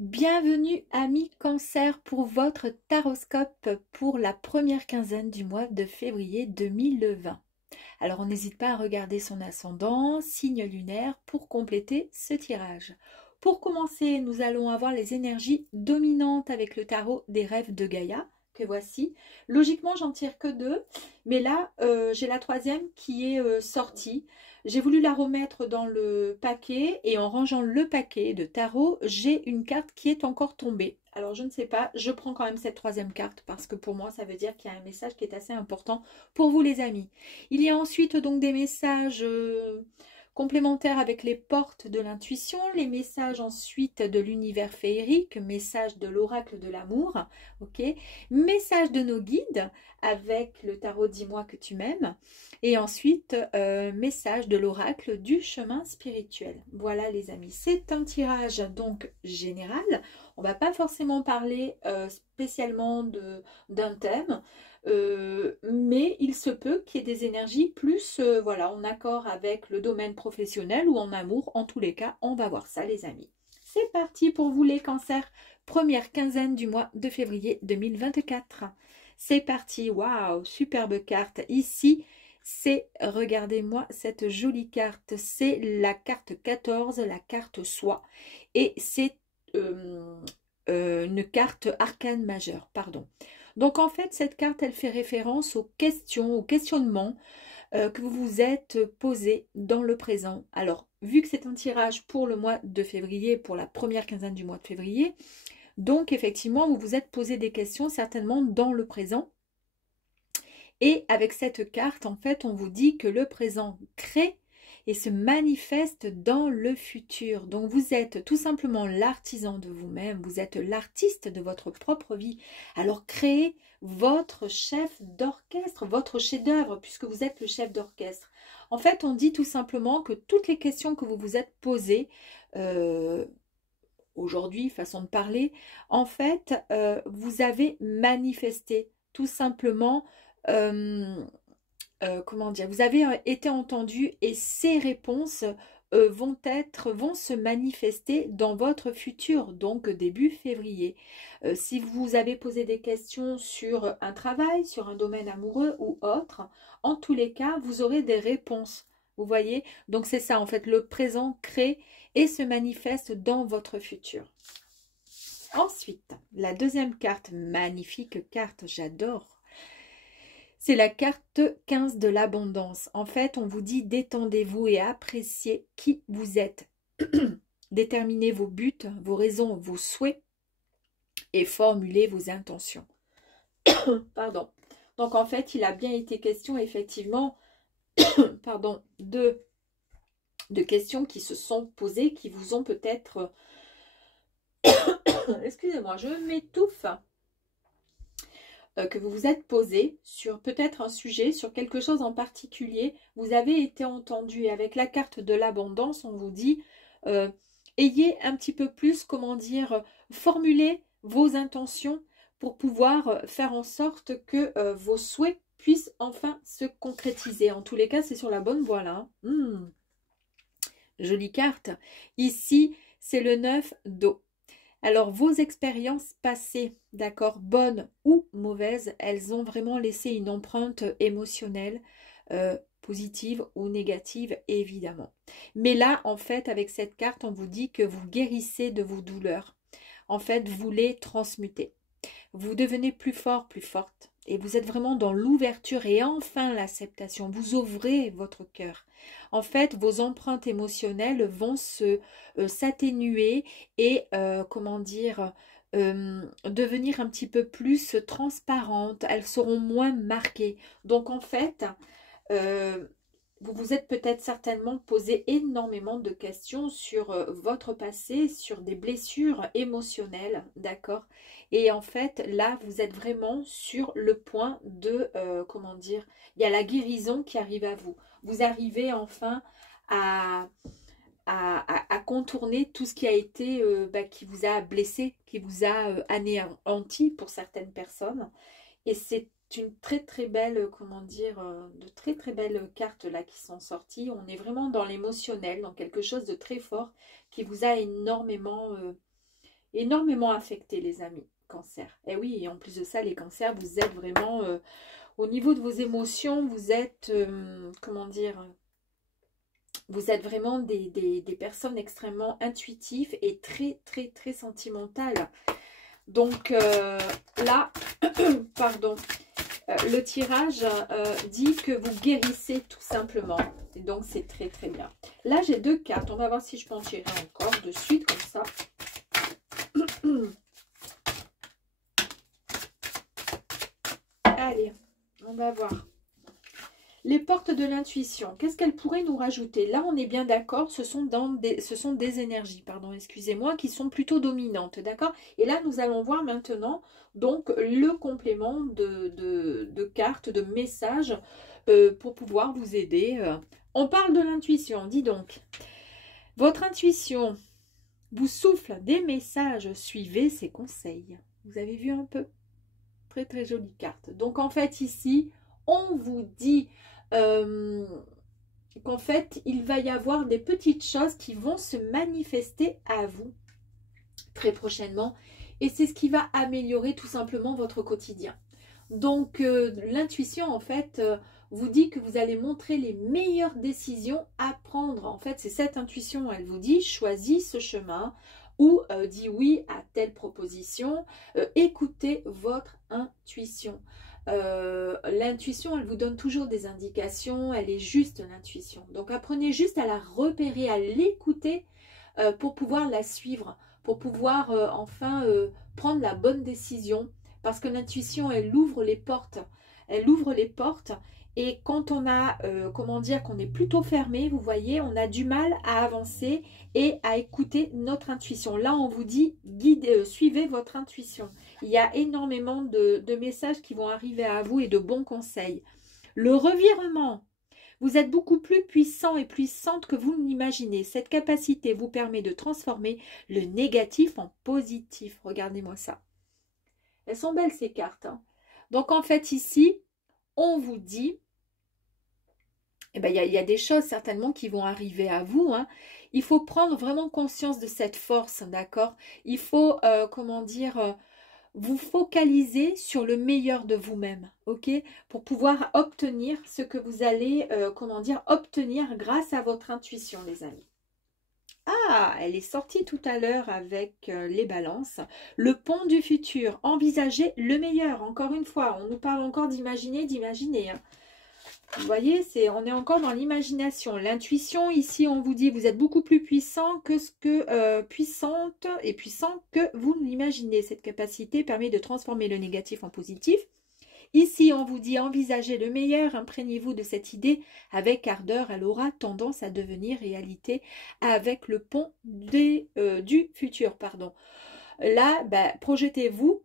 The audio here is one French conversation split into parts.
Bienvenue amis Cancer pour votre taroscope pour la première quinzaine du mois de février 2020. Alors on n'hésite pas à regarder son ascendant, signe lunaire pour compléter ce tirage. Pour commencer, nous allons avoir les énergies dominantes avec le tarot des rêves de Gaïa, que voici. Logiquement, j'en tire que deux, mais là, j'ai la troisième qui est sortie. J'ai voulu la remettre dans le paquet et en rangeant le paquet de tarot, j'ai une carte qui est encore tombée. Alors je ne sais pas, je prends quand même cette troisième carte parce que pour moi, ça veut dire qu'il y a un message qui est assez important pour vous les amis. Il y a ensuite donc des messages complémentaires avec les portes de l'intuition, les messages ensuite de l'univers féerique, messages de l'oracle de l'amour, ok, messages de nos guides avec le tarot Dis-moi que tu m'aimes, et ensuite message de l'oracle du chemin spirituel. Voilà les amis, c'est un tirage donc général. On va pas forcément parler spécialement d'un thème. Mais il se peut qu'il y ait des énergies plus voilà, en accord avec le domaine professionnel ou en amour. En tous les cas, on va voir ça les amis. C'est parti pour vous les cancers, première quinzaine du mois de février 2024. C'est parti, waouh, superbe carte. Ici, c'est, regardez-moi cette jolie carte, c'est la carte 14, la carte soi. Et c'est une carte arcane majeure, pardon. Donc en fait, cette carte, elle fait référence aux questions, aux questionnements que vous vous êtes posés dans le présent. Alors, vu que c'est un tirage pour le mois de février, pour la première quinzaine du mois de février, donc effectivement, vous vous êtes posé des questions certainement dans le présent. Et avec cette carte, en fait, on vous dit que le présent crée et se manifeste dans le futur. Donc vous êtes tout simplement l'artisan de vous-même, vous êtes l'artiste de votre propre vie. Alors créez votre chef d'orchestre, votre chef-d'œuvre, puisque vous êtes le chef d'orchestre. En fait, on dit tout simplement que toutes les questions que vous vous êtes posées, aujourd'hui, façon de parler, en fait, vous avez manifesté tout simplement comment dire, vous avez été entendu et ces réponses vont se manifester dans votre futur, donc début février. Si vous avez posé des questions sur un travail, sur un domaine amoureux ou autre, en tous les cas, vous aurez des réponses. Vous voyez? Donc c'est ça, en fait, le présent crée et se manifeste dans votre futur. Ensuite, la deuxième carte, magnifique carte, j'adore. C'est la carte 15 de l'abondance. En fait, on vous dit détendez-vous et appréciez qui vous êtes. Déterminez vos buts, vos raisons, vos souhaits et formulez vos intentions. Pardon. Donc, en fait, il a bien été question, effectivement, pardon, de questions qui se sont posées, qui vous ont peut-être... Excusez-moi, je m'étouffe. Que vous vous êtes posé sur peut-être un sujet, sur quelque chose en particulier, vous avez été entendu. Et avec la carte de l'abondance, on vous dit, ayez un petit peu plus, comment dire, formulez vos intentions pour pouvoir faire en sorte que vos souhaits puissent enfin se concrétiser. En tous les cas, c'est sur la bonne voie là. Jolie carte. Ici, c'est le 9 d'eau. Alors, vos expériences passées, d'accord, bonnes ou mauvaises, elles ont vraiment laissé une empreinte émotionnelle, positive ou négative, évidemment. Mais là, en fait, avec cette carte, on vous dit que vous guérissez de vos douleurs. En fait, vous les transmutez. Vous devenez plus fort, plus forte. Et vous êtes vraiment dans l'ouverture et enfin l'acceptation. Vous ouvrez votre cœur. En fait, vos empreintes émotionnelles vont s'atténuer et, comment dire, devenir un petit peu plus transparentes. Elles seront moins marquées. Donc, en fait, vous vous êtes peut-être certainement posé énormément de questions sur votre passé, sur des blessures émotionnelles, d'accord? Et en fait, là, vous êtes vraiment sur le point de, comment dire, il y a la guérison qui arrive à vous. Vous arrivez enfin à contourner tout ce qui a été, qui vous a blessé, qui vous a anéanti pour certaines personnes. Et c'est une très très belle, comment dire, de très très belles cartes là qui sont sorties. On est vraiment dans l'émotionnel, dans quelque chose de très fort qui vous a énormément énormément affecté, les amis, cancer. Et oui, et en plus de ça, les cancers, vous êtes vraiment, au niveau de vos émotions, vous êtes, comment dire, vous êtes vraiment des personnes extrêmement intuitives et très, très, très sentimentales. Donc là, pardon, le tirage dit que vous guérissez tout simplement. Et donc, c'est très, très bien. Là, j'ai 2 cartes. On va voir si je peux en tirer encore de suite, comme ça. Allez, on va voir. Les portes de l'intuition, qu'est-ce qu'elles pourraient nous rajouter? Là, on est bien d'accord, ce sont des énergies, pardon, excusez-moi, qui sont plutôt dominantes, d'accord? Et là, nous allons voir maintenant, donc, le complément de cartes, de messages pour pouvoir vous aider. On parle de l'intuition, dis donc. Votre intuition vous souffle des messages, suivez ses conseils. Vous avez vu un peu? Très, très jolie carte. Donc, en fait, ici, on vous dit qu'en fait, il va y avoir des petites choses qui vont se manifester à vous très prochainement. Et c'est ce qui va améliorer tout simplement votre quotidien. Donc, l'intuition, en fait, vous dit que vous allez montrer les meilleures décisions à prendre. En fait, c'est cette intuition, elle vous dit, choisis ce chemin ou dis oui à telle proposition. Écoutez votre intuition. L'intuition, elle vous donne toujours des indications, elle est juste l'intuition. Donc, apprenez juste à la repérer, à l'écouter pour pouvoir la suivre, pour pouvoir enfin prendre la bonne décision. Parce que l'intuition, elle ouvre les portes. Elle ouvre les portes. Et quand on a, comment dire, qu'on est plutôt fermé, vous voyez, on a du mal à avancer et à écouter notre intuition. Là, on vous dit, guidez, suivez votre intuition. Il y a énormément de messages qui vont arriver à vous et de bons conseils. Le revirement. Vous êtes beaucoup plus puissant et puissante que vous l'imaginez. Cette capacité vous permet de transformer le négatif en positif. Regardez-moi ça. Elles sont belles ces cartes. Hein. Donc en fait ici, on vous dit, eh ben, y a des choses certainement qui vont arriver à vous. Hein. Il faut prendre vraiment conscience de cette force, d'accord? Il faut, comment dire, vous focaliser sur le meilleur de vous-même, ok? Pour pouvoir obtenir ce que vous allez, comment dire, obtenir grâce à votre intuition, les amis. Ah, elle est sortie tout à l'heure avec les balances. Le pont du futur. Envisagez le meilleur. Encore une fois, on nous parle encore d'imaginer, d'imaginer. Hein. Vous voyez, on est encore dans l'imagination. L'intuition, ici, on vous dit, vous êtes beaucoup plus puissant que ce que puissante et puissant que vous l'imaginez. Cette capacité permet de transformer le négatif en positif. Ici, on vous dit envisagez le meilleur, imprégnez-vous de cette idée avec ardeur, elle aura tendance à devenir réalité avec le pont du futur. Pardon. Là, projetez-vous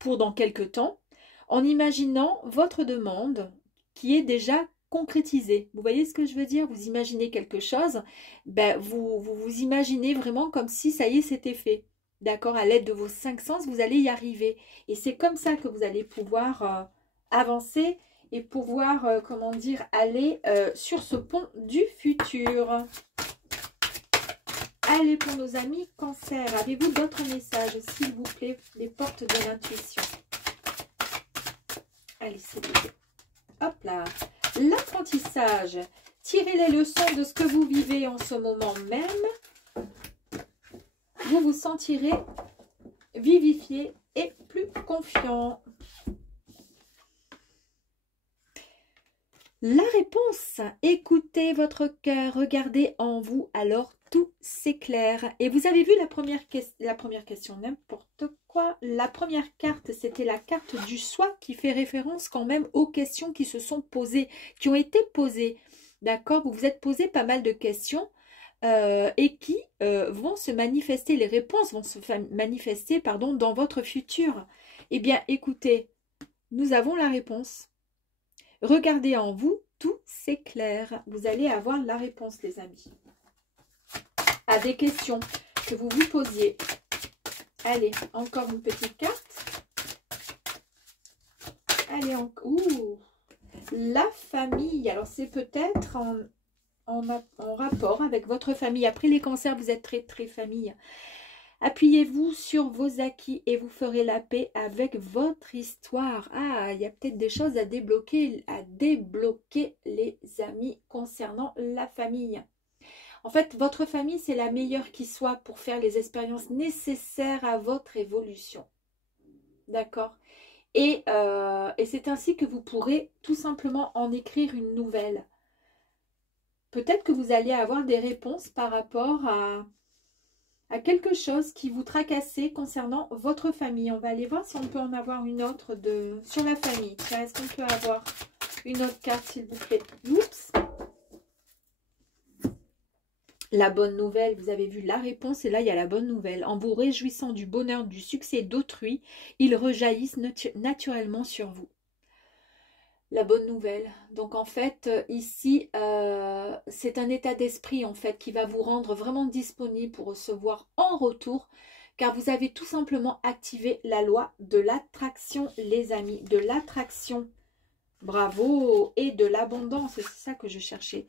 pour dans quelques temps en imaginant votre demande qui est déjà concrétisée. Vous voyez ce que je veux dire? Vous imaginez quelque chose, vous imaginez vraiment comme si ça y est, c'était fait. D'accord, à l'aide de vos 5 sens, vous allez y arriver. Et c'est comme ça que vous allez pouvoir avancer et pouvoir, comment dire, aller sur ce pont du futur. Allez, pour nos amis cancer, avez-vous d'autres messages, s'il vous plaît, les portes de l'intuition? Allez, c'est bon. Hop là. L'apprentissage. Tirez les leçons de ce que vous vivez en ce moment même. Vous vous sentirez vivifié et plus confiant. La réponse, écoutez votre cœur, regardez en vous, alors tout s'éclaire. Et vous avez vu la première question, n'importe quoi. La première carte, c'était la carte du soi qui fait référence quand même aux questions qui se sont posées, qui ont été posées. D'accord? Vous vous êtes posé pas mal de questions. Et qui vont se manifester, les réponses vont se manifester, pardon, dans votre futur. Eh bien, écoutez, nous avons la réponse. Regardez en vous, tout s'éclaire. Vous allez avoir la réponse, les amis. À des questions que vous vous posiez. Allez, encore une petite carte. Allez, ouh, la famille. Alors, c'est peut-être en rapport avec votre famille. Après les cancers, vous êtes très, très famille. Appuyez-vous sur vos acquis et vous ferez la paix avec votre histoire. Ah, il y a peut-être des choses à débloquer les amis concernant la famille. En fait, votre famille, c'est la meilleure qui soit pour faire les expériences nécessaires à votre évolution. D'accord? Et c'est ainsi que vous pourrez tout simplement en écrire une nouvelle. Peut-être que vous allez avoir des réponses par rapport à quelque chose qui vous tracassait concernant votre famille. On va aller voir si on peut en avoir une autre sur la famille. Tiens, est-ce qu'on peut avoir une autre carte, s'il vous plaît? Oups! La bonne nouvelle, vous avez vu la réponse et là il y a la bonne nouvelle. En vous réjouissant du bonheur, du succès d'autrui, ils rejaillissent naturellement sur vous. La bonne nouvelle. Donc en fait, ici, c'est un état d'esprit en fait qui va vous rendre vraiment disponible pour recevoir en retour, car vous avez tout simplement activé la loi de l'attraction, les amis, de l'attraction. Bravo! Et de l'abondance, c'est ça que je cherchais.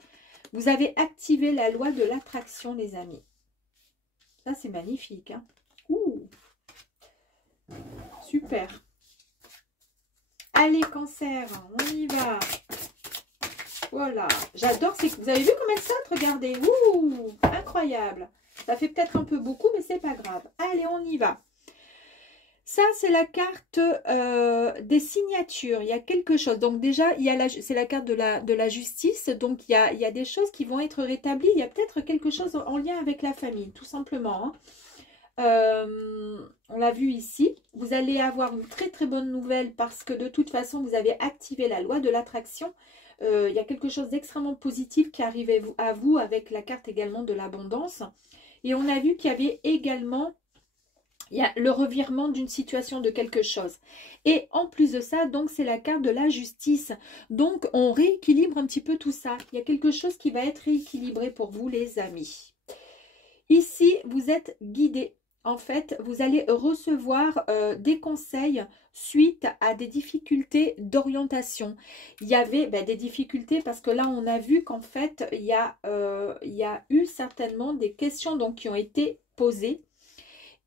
Vous avez activé la loi de l'attraction, les amis. Ça, c'est magnifique. Hein? Ouh! Super! Allez, Cancer, on y va. Voilà. J'adore. Vous avez vu comme elle saute? Regardez. Ouh, incroyable. Ça fait peut-être un peu beaucoup, mais c'est pas grave. Allez, on y va. Ça, c'est la carte des signatures. Il y a quelque chose. Donc déjà, c'est la carte de la justice. Donc, il y a des choses qui vont être rétablies. Il y a peut-être quelque chose en lien avec la famille, tout simplement. Hein. On l'a vu ici, vous allez avoir une très très bonne nouvelle parce que de toute façon vous avez activé la loi de l'attraction. Il y a quelque chose d'extrêmement positif qui arrive à vous avec la carte également de l'abondance. Et on a vu qu'il y avait également le revirement d'une situation de quelque chose. Et en plus de ça, donc c'est la carte de la justice. Donc on rééquilibre un petit peu tout ça. Il y a quelque chose qui va être rééquilibré pour vous les amis. Ici, vous êtes guidé. En fait, vous allez recevoir des conseils suite à des difficultés d'orientation. Il y avait des difficultés parce que là, on a vu qu'en fait, il y a eu certainement des questions donc, qui ont été posées.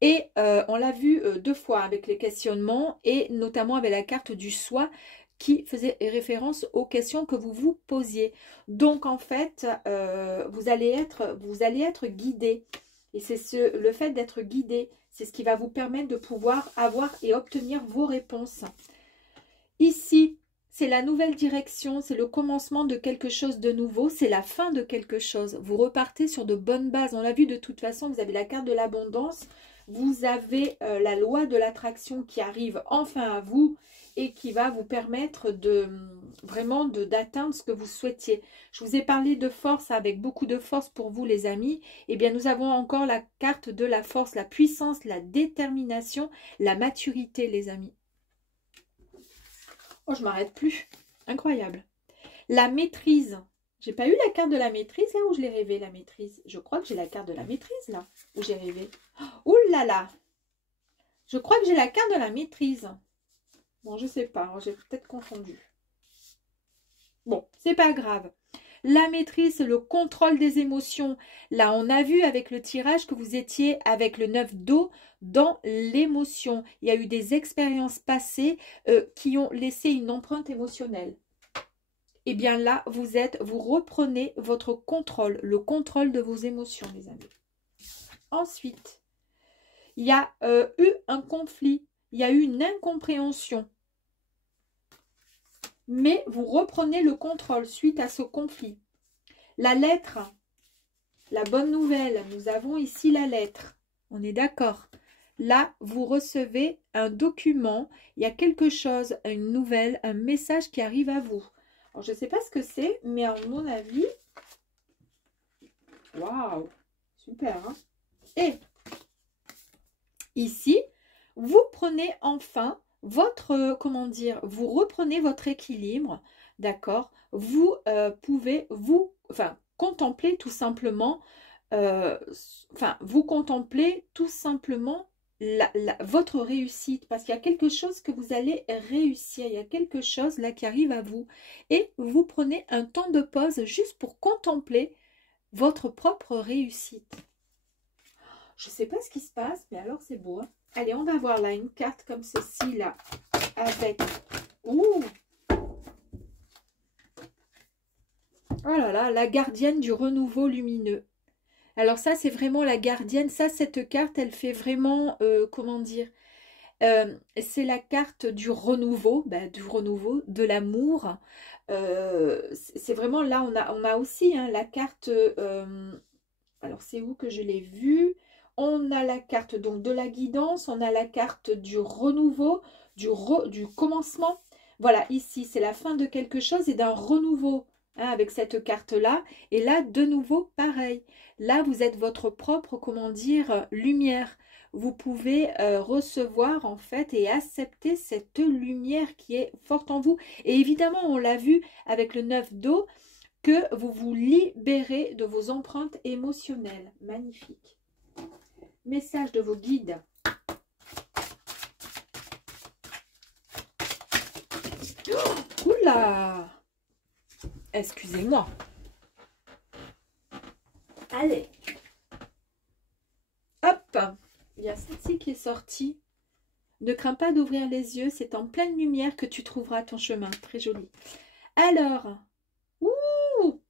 Et on l'a vu 2 fois avec les questionnements et notamment avec la carte du soi qui faisait référence aux questions que vous vous posiez. Donc, en fait, vous allez être guidé. Et c'est le fait d'être guidé, c'est ce qui va vous permettre de pouvoir avoir et obtenir vos réponses. Ici, c'est la nouvelle direction, c'est le commencement de quelque chose de nouveau, c'est la fin de quelque chose. Vous repartez sur de bonnes bases. On l'a vu de toute façon, vous avez la carte de l'abondance, vous avez la loi de l'attraction qui arrive enfin à vous et qui va vous permettre vraiment d'atteindre ce que vous souhaitiez. Je vous ai parlé de force avec beaucoup de force pour vous les amis. Eh bien nous avons encore la carte de la force, la puissance, la détermination, la maturité les amis. Oh je m'arrête plus, incroyable. La maîtrise, j'ai pas eu la carte de la maîtrise là où je l'ai rêvé la maîtrise. Je crois que j'ai la carte de la maîtrise là où j'ai rêvé. Ouh là là, je crois que j'ai la carte de la maîtrise. Bon, je sais pas, j'ai peut-être confondu. Bon, c'est pas grave. La maîtrise, c'est le contrôle des émotions. Là, on a vu avec le tirage que vous étiez avec le 9 d'eau dans l'émotion. Il y a eu des expériences passées qui ont laissé une empreinte émotionnelle. Et bien là, vous reprenez votre contrôle, le contrôle de vos émotions, les amis. Ensuite, il y a eu un conflit. Il y a eu une incompréhension. Mais vous reprenez le contrôle suite à ce conflit. La lettre, la bonne nouvelle, nous avons ici la lettre. On est d'accord. Là, vous recevez un document. Il y a quelque chose, une nouvelle, un message qui arrive à vous. Alors, je ne sais pas ce que c'est, mais à mon avis... Waouh, super. Hein? Et ici, vous prenez enfin votre, comment dire, vous reprenez votre équilibre, d'accord? Vous pouvez contempler tout simplement, vous contemplez tout simplement votre réussite, parce qu'il y a quelque chose que vous allez réussir, il y a quelque chose là qui arrive à vous, et vous prenez un temps de pause juste pour contempler votre propre réussite. Je ne sais pas ce qui se passe, mais alors c'est beau. Hein. Allez, on va voir là une carte comme ceci, là, avec... Ouh! Oh là là, la gardienne du renouveau lumineux. Alors ça, c'est vraiment la gardienne. Ça, cette carte, elle fait vraiment, comment dire, c'est la carte du renouveau, de l'amour. C'est vraiment là, on a aussi hein, la carte, alors c'est où que je l'ai vue? On a la carte donc de la guidance, on a la carte du renouveau, du commencement. Voilà, ici, c'est la fin de quelque chose et d'un renouveau. Hein, avec cette carte-là. Et là, de nouveau, pareil. Là, vous êtes votre propre, comment dire, lumière. Vous pouvez recevoir, en fait, et accepter cette lumière qui est forte en vous. Et évidemment, on l'a vu avec le 9 d'eau, que vous vous libérez de vos empreintes émotionnelles. Magnifique. Message de vos guides. Oh, oula! Excusez-moi. Allez. Hop. Il y a celle-ci qui est sortie. Ne crains pas d'ouvrir les yeux. C'est en pleine lumière que tu trouveras ton chemin. Très joli. Alors. Ouh,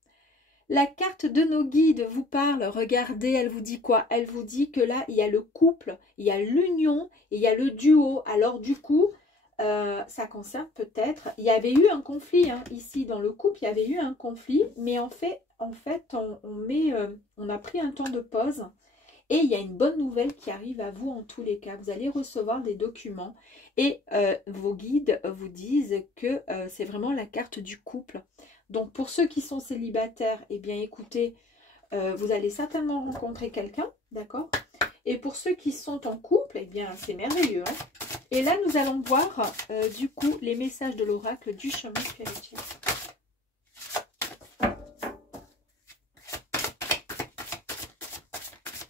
la carte de nos guides vous parle. Regardez, elle vous dit quoi? Elle vous dit que là, il y a le couple, il y a l'union et il y a le duo. Alors du coup... ça concerne peut-être, il y avait eu un conflit hein, ici dans le couple, il y avait eu un conflit, mais en fait on a pris un temps de pause et il y a une bonne nouvelle qui arrive à vous en tous les cas. Vous allez recevoir des documents et vos guides vous disent que c'est vraiment la carte du couple. Donc pour ceux qui sont célibataires, eh bien écoutez, vous allez certainement rencontrer quelqu'un, d'accord? Et pour ceux qui sont en couple, eh bien c'est merveilleux. Hein. Et là, nous allons voir du coup les messages de l'oracle du chemin spirituel.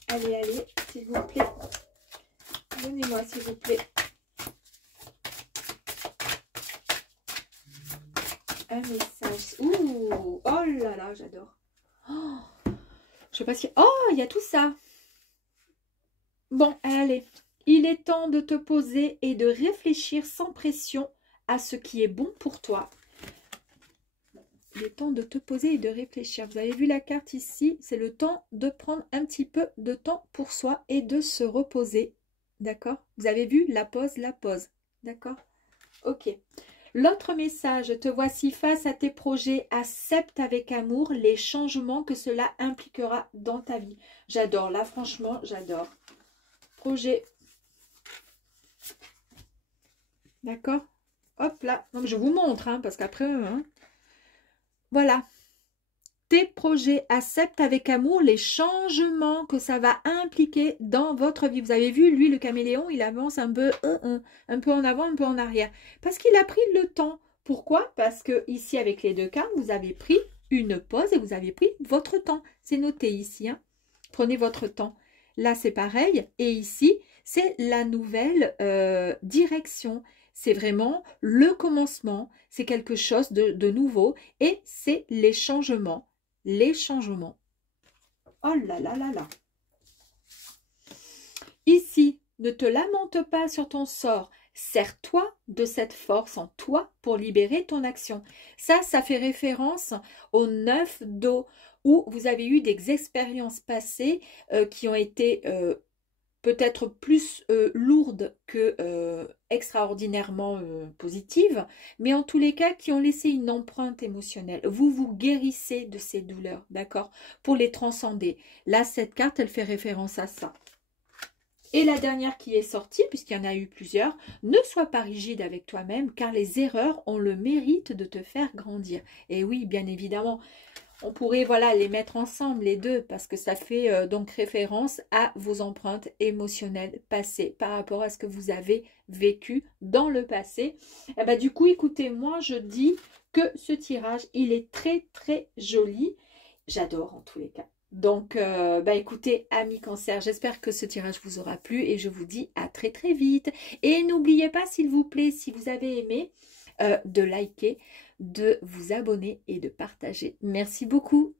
Allez, allez, s'il vous plaît. Donnez-moi, s'il vous plaît. Un message. Ouh, oh là là, j'adore. Oh, je sais pas si... Oh, il y a tout ça. Bon, allez. Il est temps de te poser et de réfléchir sans pression à ce qui est bon pour toi. Il est temps de te poser et de réfléchir. Vous avez vu la carte ici, c'est le temps de prendre un petit peu de temps pour soi et de se reposer. D'accord? Vous avez vu la pause, d'accord? Ok. L'autre message, te voici face à tes projets, accepte avec amour les changements que cela impliquera dans ta vie. J'adore, là franchement, j'adore. Projet. D'accord? Hop là. Donc je vous montre, hein, parce qu'après, hein, voilà. Tes projets, acceptent avec amour les changements que ça va impliquer dans votre vie. Vous avez vu, lui, le caméléon, il avance un peu en avant, un peu en arrière. Parce qu'il a pris le temps. Pourquoi? Parce que ici, avec les deux cartes, vous avez pris une pause et vous avez pris votre temps. C'est noté ici. Hein. Prenez votre temps. Là, c'est pareil. Et ici, c'est la nouvelle direction. C'est vraiment le commencement. C'est quelque chose de nouveau. Et c'est les changements. Les changements. Oh là là là là. Ici, ne te lamente pas sur ton sort. Sers-toi de cette force en toi pour libérer ton action. Ça fait référence au 9 d'eau où vous avez eu des expériences passées qui ont été peut-être plus lourdes que extraordinairement positives, mais en tous les cas qui ont laissé une empreinte émotionnelle. Vous vous guérissez de ces douleurs, d'accord? Pour les transcender. Là, cette carte, elle fait référence à ça. Et la dernière qui est sortie, puisqu'il y en a eu plusieurs, ne sois pas rigide avec toi-même, car les erreurs ont le mérite de te faire grandir. Et oui, bien évidemment, on pourrait voilà les mettre ensemble les deux parce que ça fait donc référence à vos empreintes émotionnelles passées par rapport à ce que vous avez vécu dans le passé. Et bah, du coup, écoutez, moi je dis que ce tirage, il est très très joli. J'adore en tous les cas. Donc, bah écoutez, amis cancer, j'espère que ce tirage vous aura plu et je vous dis à très très vite. Et n'oubliez pas, s'il vous plaît, si vous avez aimé, de liker, de vous abonner et de partager. Merci beaucoup.